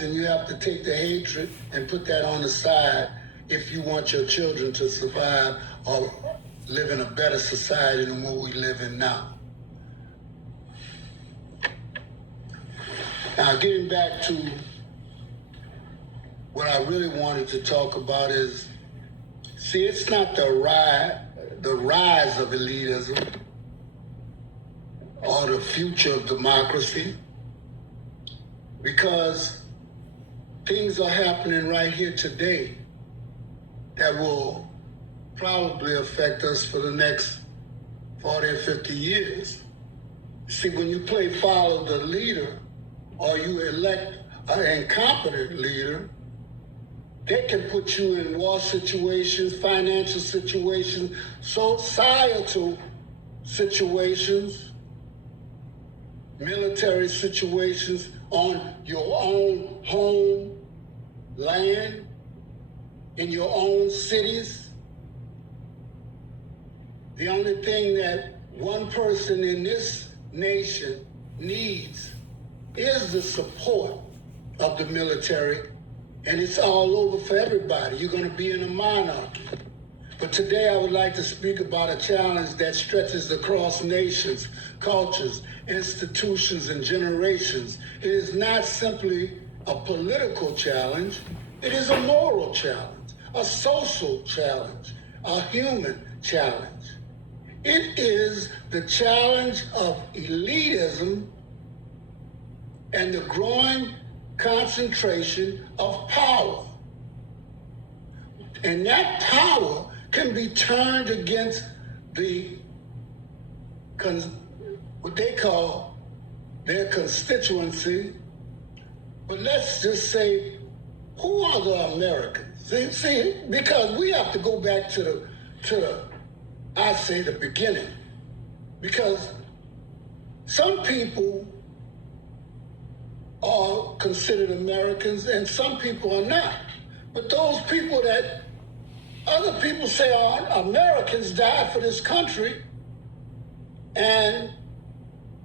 and you have to take the hatred and put that on the side if you want your children to survive or live in a better society than what we live in now. Now, getting back to what I really wanted to talk about is, see, it's not the rise of elitism or the future of democracy, because things are happening right here today that will probably affect us for the next 40 or 50 years. See, when you play follow the leader or you elect an incompetent leader, they can put you in war situations, financial situations, societal situations, military situations on your own home land, in your own cities. The only thing that one person in this nation needs is the support of the military, and it's all over for everybody. You're going to be in a monarchy. But today I would like to speak about a challenge that stretches across nations, cultures, institutions, and generations. It is not simply a political challenge. It is a moral challenge, a social challenge, a human challenge. It is the challenge of elitism and the growing concentration of power. And that power can be turned against what they call their constituency. But let's just say, who are the Americans? See, because we have to go back to the beginning. Because some people are considered Americans and some people are not. But those people that other people say are Americans died for this country, and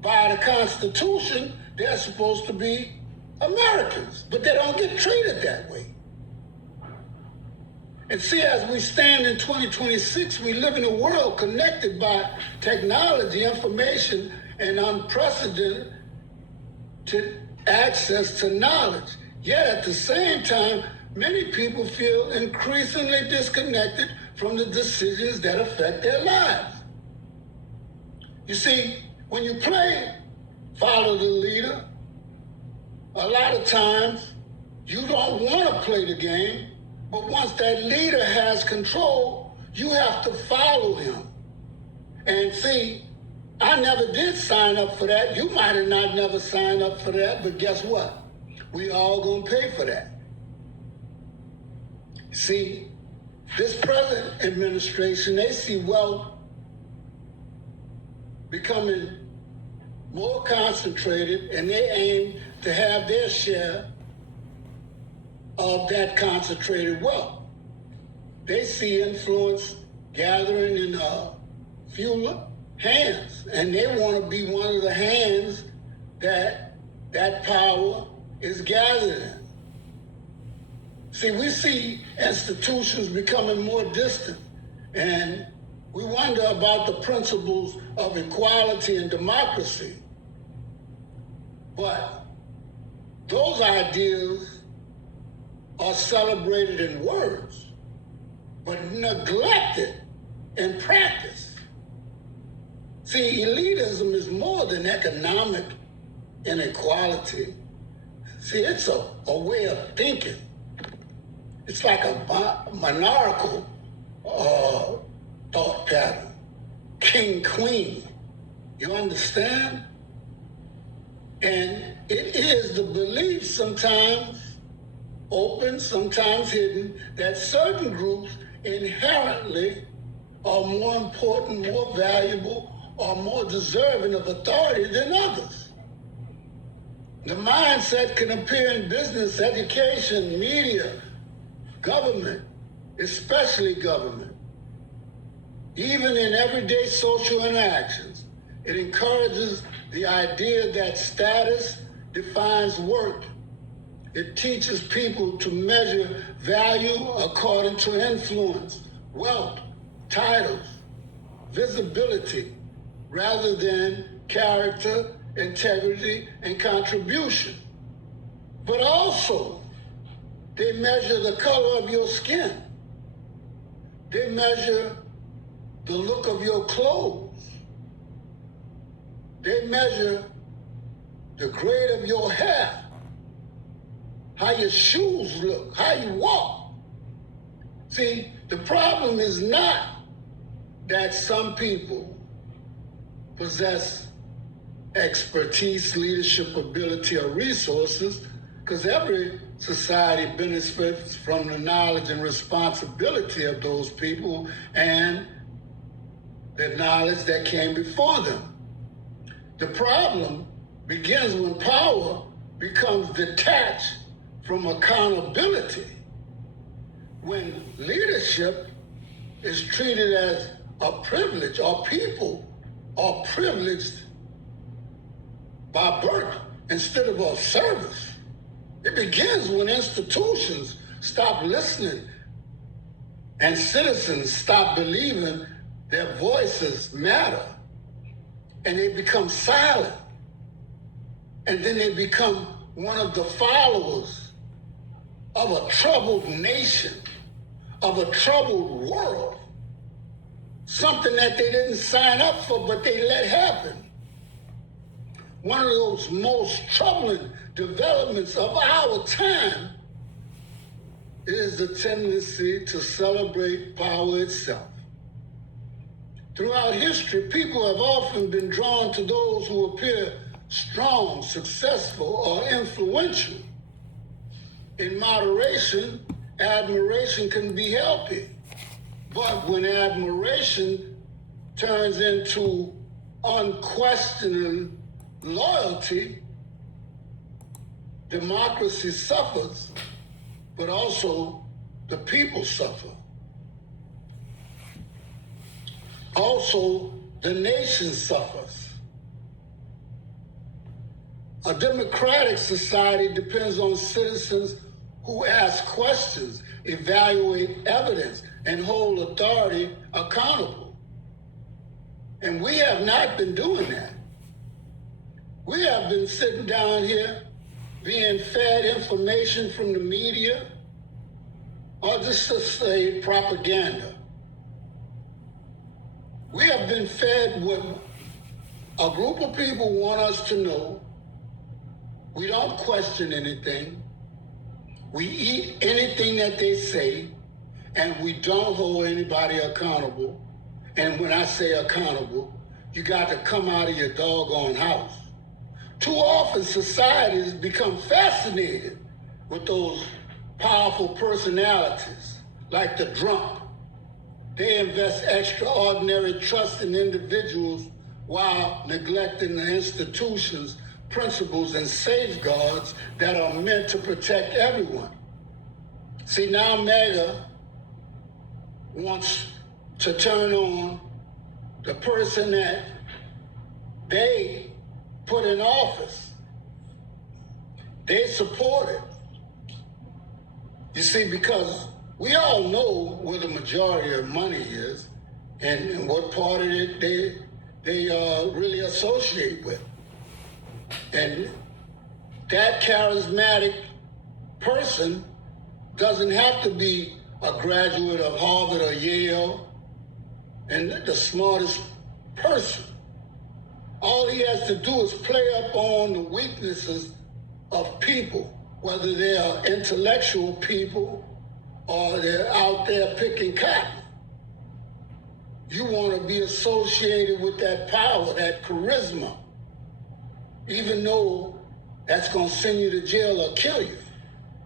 by the Constitution, they're supposed to be Americans, but they don't get treated that way. And see, as we stand in 2026, we live in a world connected by technology, information, and unprecedented access to knowledge. Yet at the same time, many people feel increasingly disconnected from the decisions that affect their lives. You see, when you play follow the leader, a lot of times you don't want to play the game, but once that leader has control, you have to follow him. And see, I never did sign up for that. You might have not never signed up for that, but guess what? We all gonna pay for that. See, this present administration, they see wealth becoming more concentrated, and they aim to have their share of that concentrated wealth. They see influence gathering in a few hands, and they want to be one of the hands that power is gathered in. See, we see institutions becoming more distant, and we wonder about the principles of equality and democracy. But those ideals are celebrated in words, but neglected in practice. See, elitism is more than economic inequality. See, it's a way of thinking. It's like a monarchical thought pattern. King, queen. You understand? And it is the belief, sometimes open, sometimes hidden, that certain groups inherently are more important, more valuable, or more deserving of authority than others. The mindset can appear in business, education, media, government, especially government. Even in everyday social interactions, it encourages the idea that status defines worth It teaches people to measure value according to influence, wealth, titles, visibility, rather than character, integrity, and contribution. But also, they measure the color of your skin. They measure the look of your clothes. They measure the grade of your hair, how your shoes look, how you walk. See, the problem is not that some people possess expertise, leadership ability, or resources, because every society benefits from the knowledge and responsibility of those people and the knowledge that came before them. The problem begins when power becomes detached from accountability, when leadership is treated as a privilege, or people are privileged by birth instead of a service. It begins when institutions stop listening and citizens stop believing their voices matter, and they become silent. And then they become one of the followers of a troubled nation, of a troubled world. Something that they didn't sign up for, but they let happen. One of those most troubling developments of our time is the tendency to celebrate power itself. Throughout history, people have often been drawn to those who appear strong, successful, or influential. In moderation, admiration can be healthy. But when admiration turns into unquestioning loyalty, democracy suffers, but also the people suffer. Also, the nation suffers. A democratic society depends on citizens who ask questions, evaluate evidence, and hold authority accountable. And we have not been doing that. We have been sitting down here being fed information from the media, or just to say propaganda. We have been fed what a group of people want us to know. We don't question anything. We eat anything that they say, and we don't hold anybody accountable. And when I say accountable, you got to come out of your doggone house. Too often societies become fascinated with those powerful personalities, like the drunk. They invest extraordinary trust in individuals while neglecting the institutions, principles, and safeguards that are meant to protect everyone. See, now MAGA wants to turn on the person that they put in office. They support it. You see, because we all know where the majority of money is and what part of it they really associate with. And that charismatic person doesn't have to be a graduate of Harvard or Yale and the smartest person. All he has to do is play up on the weaknesses of people, whether they are intellectual people or they're out there picking cotton. You want to be associated with that power, that charisma, even though that's going to send you to jail or kill you.